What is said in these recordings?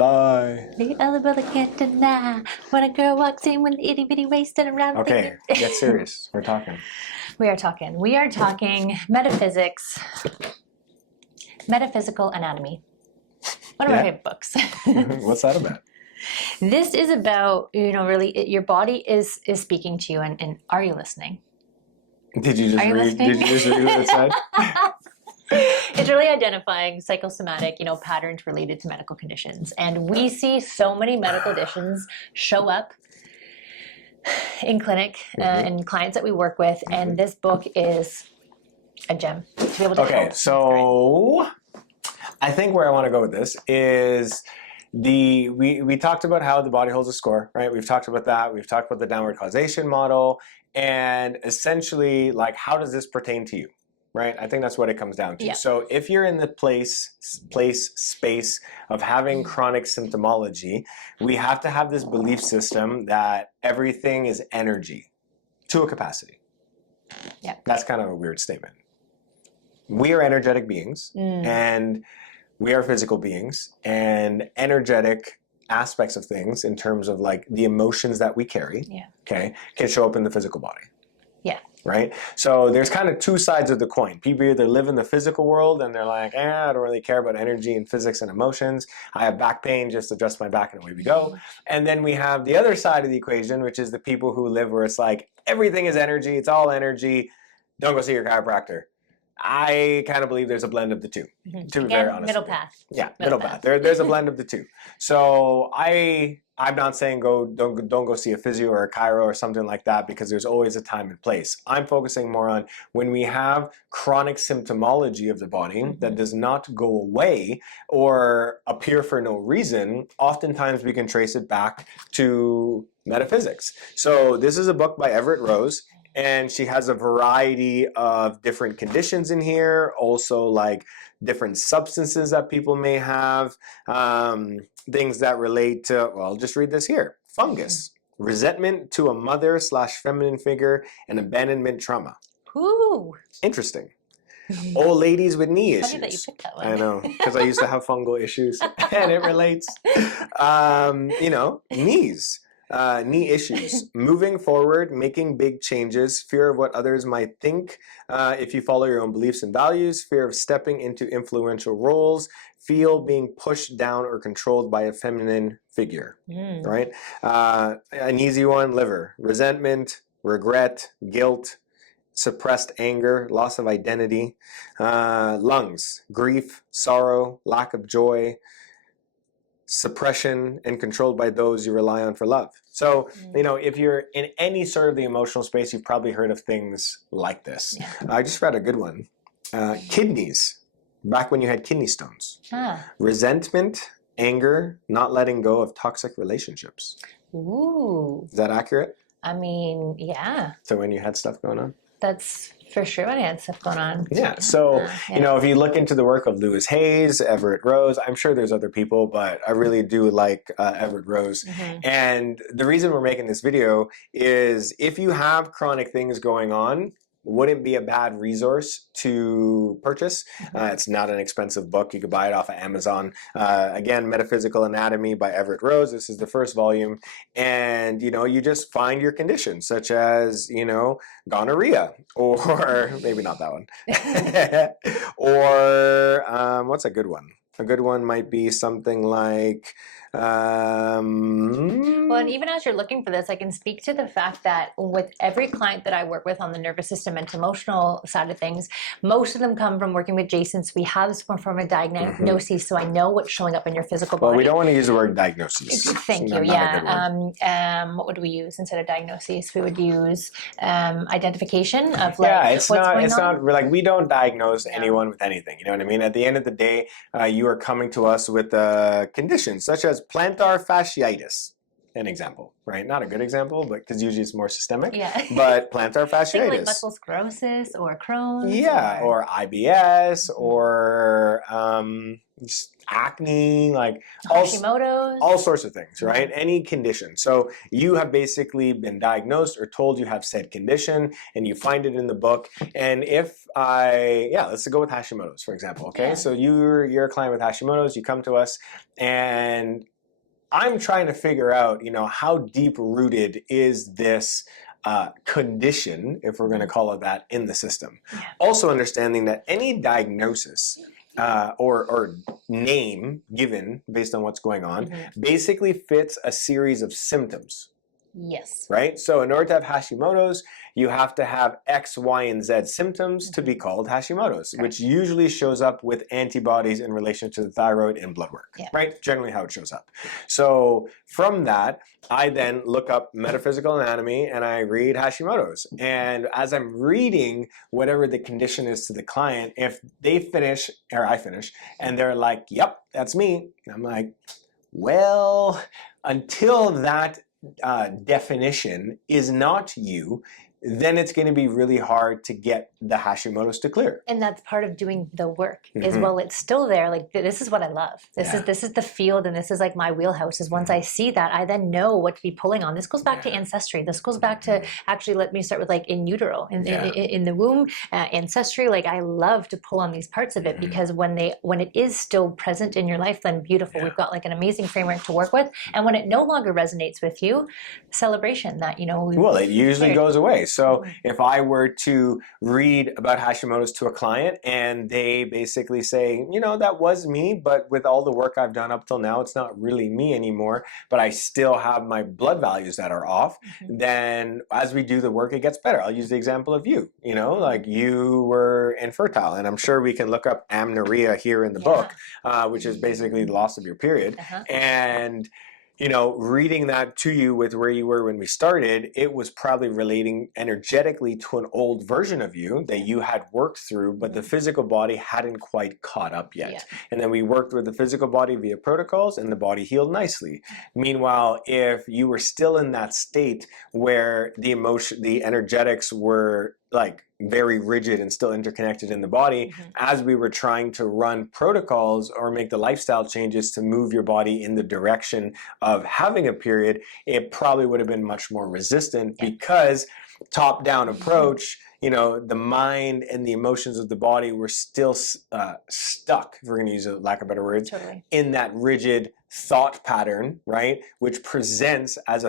fly. The other brother can't deny when a girl walks in with an itty bitty waist and around. Okay, get serious. We're talking. We are talking metaphysics, metaphysical anatomy. One of my favorite books. What's that about? This is about, really, your body is speaking to you, and are you listening? Did you just read what it said? It's really identifying psychosomatic, patterns related to medical conditions. And we see so many medical conditions show up in clinic and clients that we work with. And this book is a gem to be able to help. So I think where I want to go with this is we talked about how the body holds a score, right? We've talked about that. We've talked about the downward causation model, and essentially, like, how does this pertain to you, right? I think that's what it comes down to. Yeah. So if you're in the space of having chronic symptomology, we have to have this belief system that everything is energy to a capacity. Yeah. That's kind of a weird statement. We are energetic beings, and we are physical beings, and energetic aspects of things in terms of like the emotions that we carry, okay, can show up in the physical body. Yeah. Right? So there's kind of two sides of the coin. People either live in the physical world and they're like, I don't really care about energy and physics and emotions. I have back pain, just adjust my back and away we go. And then we have the other side of the equation, which is the people who live where it's like, everything is energy, it's all energy, don't go see your chiropractor. I kind of believe there's a blend of the two, to be very honest. Middle path. Yeah, middle path. There's a blend of the two. So I'm not saying don't go see a physio or a chiro or something like that, because there's always a time and place. I'm focusing more on when we have chronic symptomology of the body that does not go away or appear for no reason. Oftentimes we can trace it back to metaphysics. So this is a book by Everett Rose. And she has a variety of different conditions in here, also like different substances that people may have, things that relate to, well, just read this here. Fungus, resentment to a mother/feminine figure, and abandonment trauma. Ooh. Interesting. Old ladies with knee issues. Funny that you picked that one. I know, because I used to have fungal issues, and it relates. Knees. Knee issues, moving forward, making big changes, fear of what others might think if you follow your own beliefs and values, fear of stepping into influential roles, feel being pushed down or controlled by a feminine figure, right? An easy one, liver, resentment, regret, guilt, suppressed anger, loss of identity, lungs, grief, sorrow, lack of joy, suppression, and controlled by those you rely on for love. So, if you're in any sort of the emotional space, you've probably heard of things like this. Yeah. I just read a good one. Kidneys, back when you had kidney stones. Resentment, anger, not letting go of toxic relationships. Ooh. Is that accurate? I mean, yeah. So when you had stuff going on? That's for sure when I had stuff going on. Yeah. So, if you look into the work of Lewis Hayes, Everett Rose, I'm sure there's other people, but I really do like Everett Rose. And the reason we're making this video is if you have chronic things going on, wouldn't be a bad resource to purchase. It's not an expensive book. You could buy it off of Amazon. Again, Metaphysical Anatomy by Everett Rose. This is the first volume. And, you just find your conditions, such as, gonorrhea, or maybe not that one. Or what's a good one? A good one might be something like... Well, and even as you're looking for this, I can speak to the fact that with every client that I work with on the nervous system and emotional side of things, most of them come from working with Jason. So we have some form of diagnosis, so I know what's showing up in your physical body. Well, we don't want to use the word diagnosis. Thank you. Yeah. What would we use instead of diagnosis? We would use identification of what's going on. Like, we don't diagnose anyone with anything. You know what I mean? At the end of the day, you are coming to us with conditions such as plantar fasciitis. an example, right? Not a good example, but because usually it's more systemic. Yeah. But plantar Think like fasciitis. multiple sclerosis or Crohn's. Yeah, or IBS, Mhm. or just acne, like Hashimoto's. all sorts of things, right? Any condition. So you have basically been diagnosed or told you have said condition, and you find it in the book. And if let's go with Hashimoto's, for example. Okay, Yeah. so you're a client with Hashimoto's. You come to us, and I'm trying to figure out, how deep rooted is this condition, if we're going to call it that, in the system. Yeah. Also understanding that any diagnosis or name given based on what's going on basically fits a series of symptoms. Yes. Right? So in order to have Hashimoto's, you have to have X, Y, and Z symptoms to be called Hashimoto's, which usually shows up with antibodies in relation to the thyroid and blood work, right? Generally how it shows up. So from that, I then look up metaphysical anatomy and I read Hashimoto's. And as I'm reading whatever the condition is to the client, if they finish, or I finish, and they're like, yep, that's me. And I'm like, well, until that definition is not you, then it's going to be really hard to get the Hashimoto's to clear. And that's part of doing the work is, well, it's still there. Like, this is what I love. This is the field, and this is like my wheelhouse. Is once I see that, I then know what to be pulling on. This goes back to ancestry. This goes back to, actually, let me start with like in utero, in the womb, ancestry. Like, I love to pull on these parts of it because when it is still present in your life, then beautiful. We've got like an amazing framework to work with. And when it no longer resonates with you, celebration that, well, it usually goes away. So if I were to read about Hashimoto's to a client and they basically say, that was me, but with all the work I've done up till now, it's not really me anymore, but I still have my blood values that are off, then as we do the work, it gets better. I'll use the example of you, like you were infertile, and I'm sure we can look up amenorrhea here in the book, which is basically the loss of your period. And reading that to you with where you were when we started, it was probably relating energetically to an old version of you that you had worked through, but the physical body hadn't quite caught up yet. And then we worked with the physical body via protocols, and the body healed nicely. Meanwhile, if you were still in that state where the energetics were like very rigid and still interconnected in the body, as we were trying to run protocols or make the lifestyle changes to move your body in the direction of having a period, it probably would have been much more resistant because top-down approach, the mind and the emotions of the body were still stuck, if we're going to use a lack of better words, in that rigid thought pattern, right? Which presents as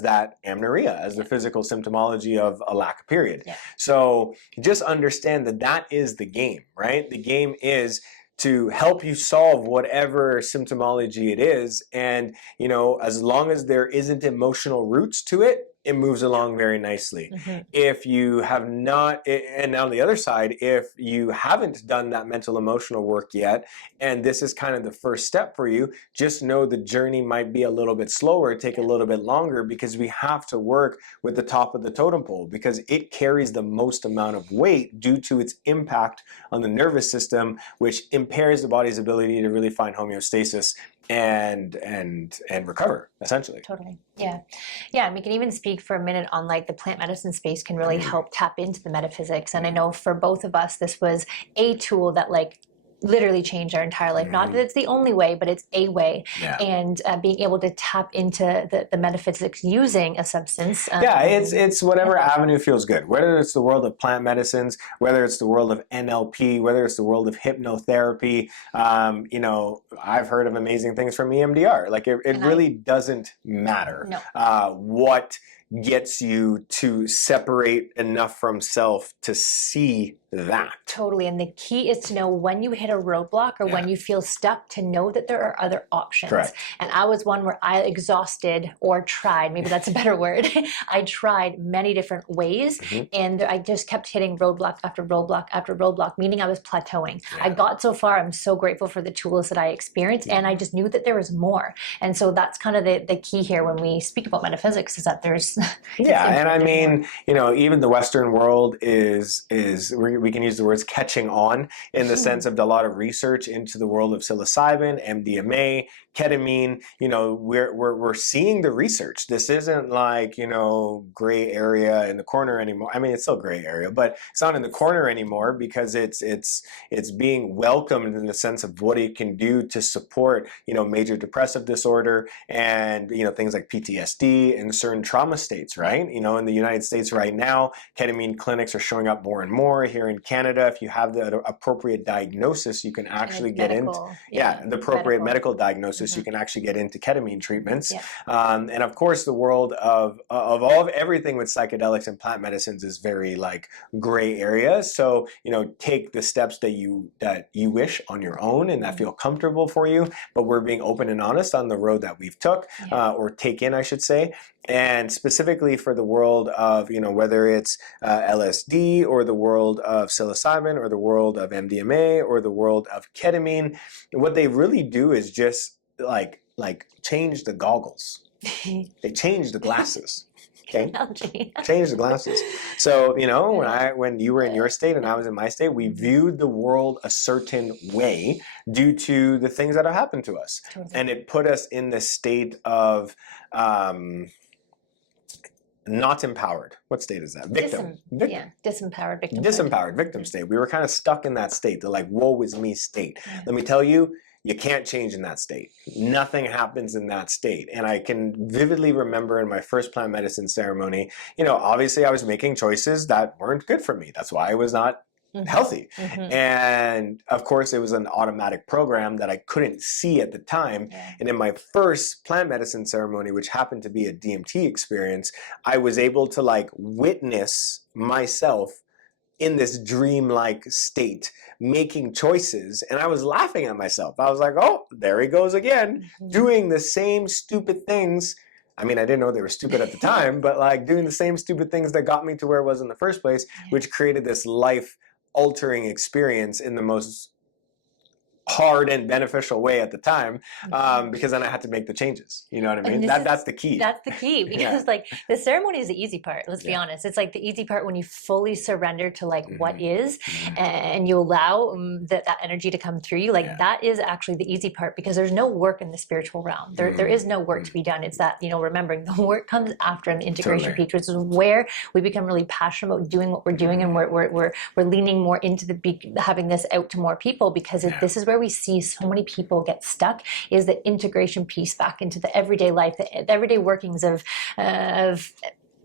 that amenorrhea, as the physical symptomology of a lack of period. So just understand that is the game, right? The game is to help you solve whatever symptomology it is. And, as long as there isn't emotional roots to it, it moves along very nicely. If you have not, and on the other side, if you haven't done that mental emotional work yet, and this is kind of the first step for you, just know the journey might be a little bit slower, take a little bit longer, because we have to work with the top of the totem pole because it carries the most amount of weight due to its impact on the nervous system, which impairs the body's ability to really find homeostasis and recover, essentially. Totally. Yeah. And we can even speak for a minute on like the plant medicine space can really help tap into the metaphysics. And I know for both of us, this was a tool that like literally changed our entire life. Not that it's the only way, but it's a way. And being able to tap into the metaphysics using a substance. It's whatever avenue feels good. Whether it's the world of plant medicines, whether it's the world of NLP, whether it's the world of hypnotherapy. I've heard of amazing things from EMDR. Like it really doesn't matter what gets you to separate enough from self to see that. Totally. And the key is to know when you hit a roadblock or when you feel stuck, to know that there are other options. And I was one where I exhausted or tried, maybe that's a better word. I tried many different ways and I just kept hitting roadblock after roadblock after roadblock, meaning I was plateauing. I got so far. I'm so grateful for the tools that I experienced and I just knew that there was more. And so that's kind of the key here when we speak about metaphysics, is that there's and I mean, even the Western world is we we can use the words catching on in the sense of a lot of research into the world of psilocybin, MDMA, ketamine. You know, we're seeing the research. This isn't like, you know, gray area in the corner anymore. I mean, it's still gray area, but it's not in the corner anymore because it's being welcomed in the sense of what it can do to support, you know, major depressive disorder and, you know, things like PTSD and certain trauma states, right? You know, in the United States right now, ketamine clinics are showing up more and more. Here in Canada, if you have the appropriate diagnosis, you can actually get into the appropriate medical diagnosis. You can actually get into ketamine treatments. And of course, the world of everything with psychedelics and plant medicines is very like gray area. So, you know, take the steps that you wish on your own and that feel comfortable for you. But we're being open and honest on the road that we've took or taken, I should say. And specifically for the world of, you know, whether it's LSD or the world of psilocybin or the world of MDMA or the world of ketamine, what they really do is just like change the goggles. They change the glasses. Okay, change the glasses. So, you know, when you were in your state and I was in my state, we viewed the world a certain way due to the things that have happened to us, and it put us in this state of not empowered. What state is that? Victim. Disempowered victim. Disempowered victim state. We were kind of stuck in that state, the like, woe is me state. Let me tell you, you can't change in that state. Nothing happens in that state. And I can vividly remember in my first plant medicine ceremony, you know, obviously I was making choices that weren't good for me. That's why I was not healthy. And of course, it was an automatic program that I couldn't see at the time. And in my first plant medicine ceremony, which happened to be a DMT experience, I was able to like witness myself in this dreamlike state, making choices. And I was laughing at myself. I was like, oh, there he goes again, doing the same stupid things. I mean, I didn't know they were stupid at the time, but like doing the same stupid things that got me to where I was in the first place, which created this life-altering experience in the most hard and beneficial way at the time, because then I had to make the changes. You know what I mean? That's the key. That's the key, because like the ceremony is the easy part. Let's be honest. It's like the easy part when you fully surrender to like what is, and you allow that energy to come through you. Like that is actually the easy part, because there's no work in the spiritual realm. There is no work to be done. It's that, you know, remembering the work comes after an integration piece, which is where we become really passionate about doing what we're doing, and we're leaning more into having this out to more people, because this is where we see so many people get stuck, is the integration piece back into the everyday life, the everyday workings of the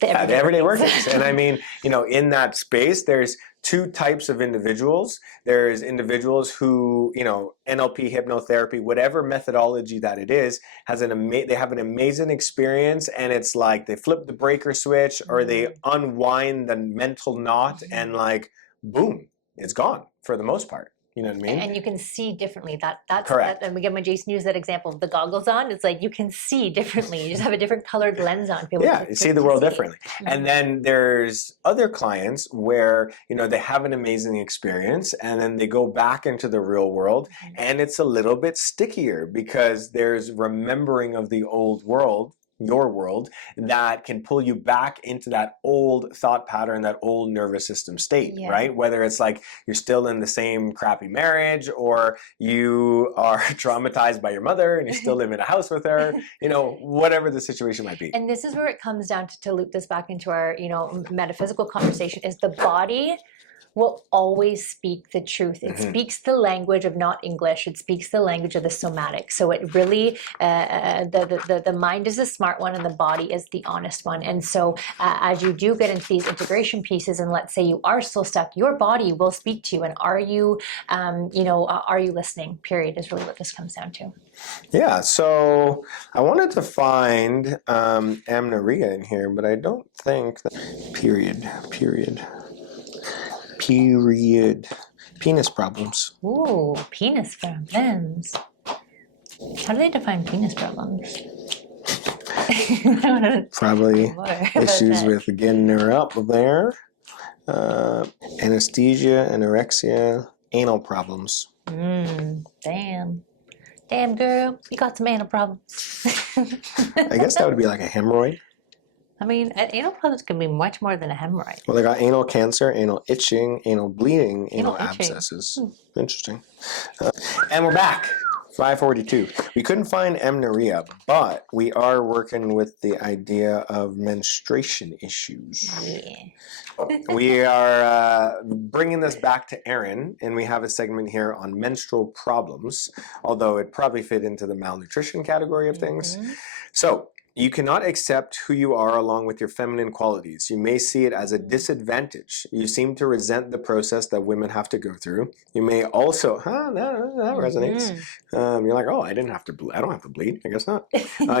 everyday workings. And I mean, you know, in that space, there's two types of individuals. There's individuals who, you know, NLP, hypnotherapy, whatever methodology that it is, they have an amazing experience, and it's like they flip the breaker switch or they unwind the mental knot, and like, boom, it's gone for the most part. You know what I mean? And you can see differently. That's correct. And when Jason used that example of the goggles on, it's like you can see differently. You just have a different colored lens on. You see the world differently. And then there's other clients where, you know, they have an amazing experience, and then they go back into the real world, and it's a little bit stickier because there's remembering of the old world, your world, that can pull you back into that old thought pattern, that old nervous system state, right? Whether it's like you're still in the same crappy marriage, or you are traumatized by your mother and you still live in a house with her, you know, whatever the situation might be. And this is where it comes down to loop this back into our, you know, metaphysical conversation, is the body will always speak the truth. It speaks the language of not English. It speaks the language of the somatic. So it really, the mind is the smart one, and the body is the honest one. And so as you do get into these integration pieces, and let's say you are still stuck, your body will speak to you. And are you, you know, are you listening? Period, is really what this comes down to. Yeah, so I wanted to find amenorrhea in here, but I don't think that, period. Penis problems. Ooh, penis problems. How do they define penis problems? Probably issues with getting her up there. Anesthesia, anorexia, anal problems. Damn. Damn, girl, you got some anal problems. I guess that would be like a hemorrhoid. I mean, anal problems can be much more than a hemorrhoid. Well, they got anal cancer, anal itching, anal bleeding, anal Anal itching. abscesses. Interesting. And we're back. 542. We couldn't find amenorrhea, but we are working with the idea of menstruation issues. Yeah. We are bringing this back to Erin, and we have a segment here on menstrual problems, although it probably fit into the malnutrition category of things. So, you cannot accept who you are along with your feminine qualities. You may see it as a disadvantage. You seem to resent the process that women have to go through. You may also, that resonates. You're like, oh, I don't have to bleed. I guess not.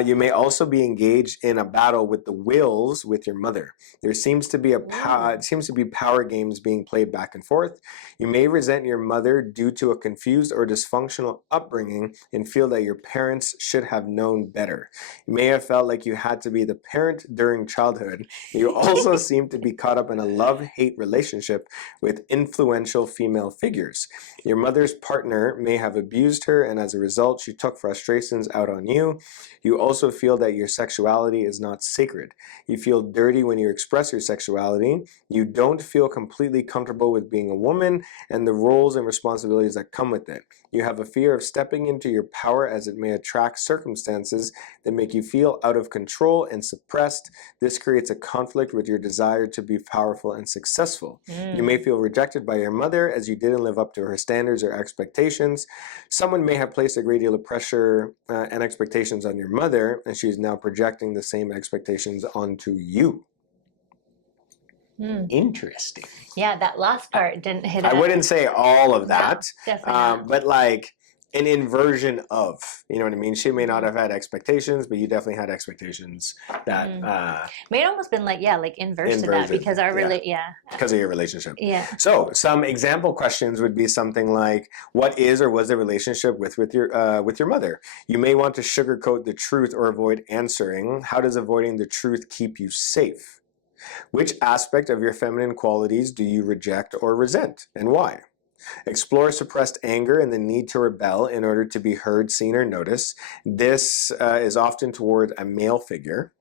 You may also be engaged in a battle with the wills with your mother. There seems to be power games being played back and forth. You may resent your mother due to a confused or dysfunctional upbringing and feel that your parents should have known better. You may have felt like you had to be the parent during childhood. You also seem to be caught up in a love-hate relationship with influential female figures. Your mother's partner may have abused her, and as a result, she took frustrations out on you. You also feel that your sexuality is not sacred. You feel dirty when you express your sexuality. You don't feel completely comfortable with being a woman and the roles and responsibilities that come with it. You have a fear of stepping into your power as it may attract circumstances that make you feel out of control and suppressed. This creates a conflict with your desire to be powerful and successful. You may feel rejected by your mother as you didn't live up to her standards or expectations. Someone may have placed a great deal of pressure and expectations on your mother, and she is now projecting the same expectations onto you. Interesting. Yeah, that last part didn't hit it. I wouldn't say all of that, definitely not. but like an inversion of, you know what I mean? She may not have had expectations, but you definitely had expectations that May have almost been like, like inverse to that Inversion, because our because of your relationship. Yeah. So some example questions would be something like, what is or was the relationship with your mother? You may want to sugarcoat the truth or avoid answering. How does avoiding the truth keep you safe? Which aspect of your feminine qualities do you reject or resent, and why? Explore suppressed anger and the need to rebel in order to be heard, seen, or noticed. This is often toward a male figure.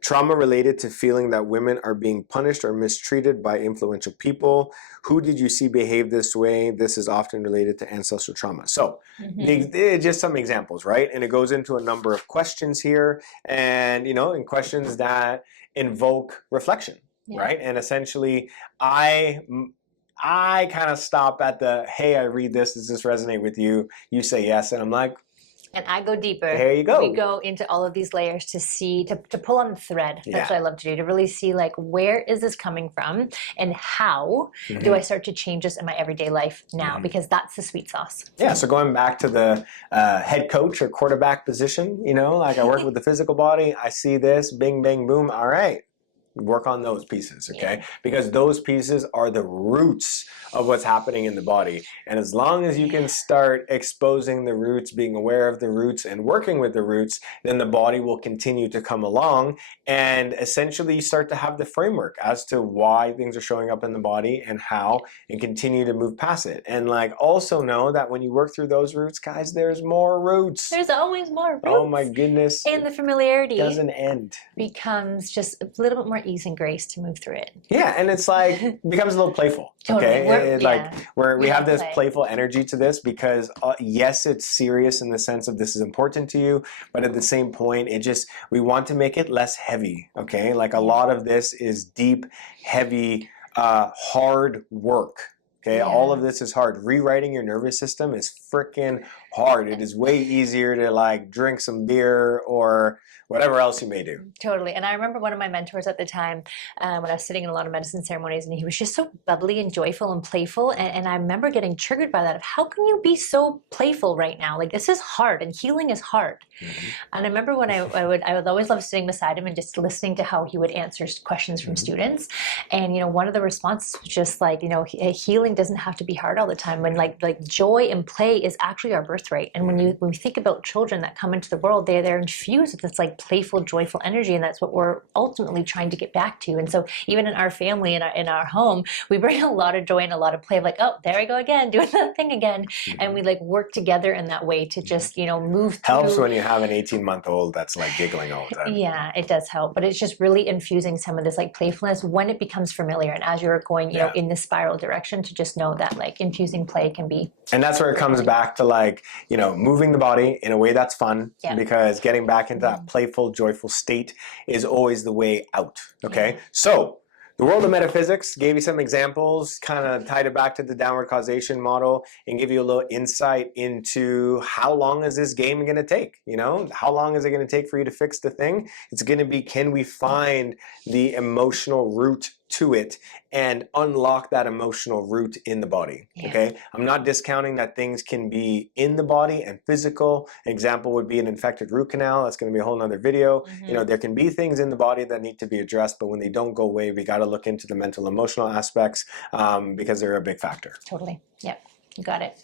Trauma related to feeling that women are being punished or mistreated by influential people. Who did you see behave this way? This is often related to ancestral trauma. So just some examples, right? And it goes into a number of questions here, and and questions that invoke reflection, right? And essentially, I kind of stop at the, hey, I read this, does this resonate with you? You say yes, and I'm like, and I go deeper. There you go. We go into all of these layers to see, to pull on the thread. That's what I love to do, to really see like, where is this coming from and how do I start to change this in my everyday life now? Because that's the sweet sauce. Yeah, so going back to the head coach or quarterback position, like I work with the physical body, I see this, bing, bang, boom, all right. Work on those pieces, okay? Because those pieces are the roots of what's happening in the body. And as long as you can start exposing the roots, being aware of the roots, and working with the roots, then the body will continue to come along. And essentially, you start to have the framework as to why things are showing up in the body and how, and continue to move past it. And also know that when you work through those roots, guys, there's more roots. There's always more roots. Oh my goodness. And the familiarity doesn't end. Becomes just a little bit more ease and grace to move through it. Yeah, and it's like becomes a little playful. Totally. Okay, we have this play. Playful energy to this because yes, it's serious in the sense of this is important to you, but at the same point, we want to make it less heavy. Okay, like a lot of this is deep, heavy, hard work. Okay, all of this is hard. Rewriting your nervous system is freaking hard. It is way easier to drink some beer or whatever else you may do. Totally. And I remember one of my mentors at the time when I was sitting in a lot of medicine ceremonies, and he was just so bubbly and joyful and playful. And I remember getting triggered by that of, how can you be so playful right now? Like, this is hard and healing is hard. And I remember when I would always love sitting beside him and just listening to how he would answer questions from students. And, one of the responses was just like, healing doesn't have to be hard all the time. When like joy and play is actually our birthright. birthright. And when we think about children that come into the world, they're infused with this like playful, joyful energy, and that's what we're ultimately trying to get back to. And so even in our family, in our home, we bring a lot of joy and a lot of play. Like, oh, there I go again, doing that thing again, and we like work together in that way to just move through. Helps when you have an 18-month-old that's like giggling all the time. Yeah, it does help, but it's just really infusing some of this like playfulness when it becomes familiar, and as you're going in the spiral direction, to just know that like infusing play can be. And that's where it comes back to like moving the body in a way that's fun, because getting back into that playful, joyful state is always the way out. Okay, so the world of metaphysics gave you some examples, kind of tied it back to the downward causation model, and give you a little insight into how long is this game going to take? How long is it going to take for you to fix the thing? It's going to be, can we find the emotional root to it and unlock that emotional root in the body? Okay, I'm not discounting that things can be in the body and physical. An example would be an infected root canal. That's going to be a whole nother video. There can be things in the body that need to be addressed, but when they don't go away, we got to look into the mental emotional aspects because they're a big factor. Totally. Yep, you got it.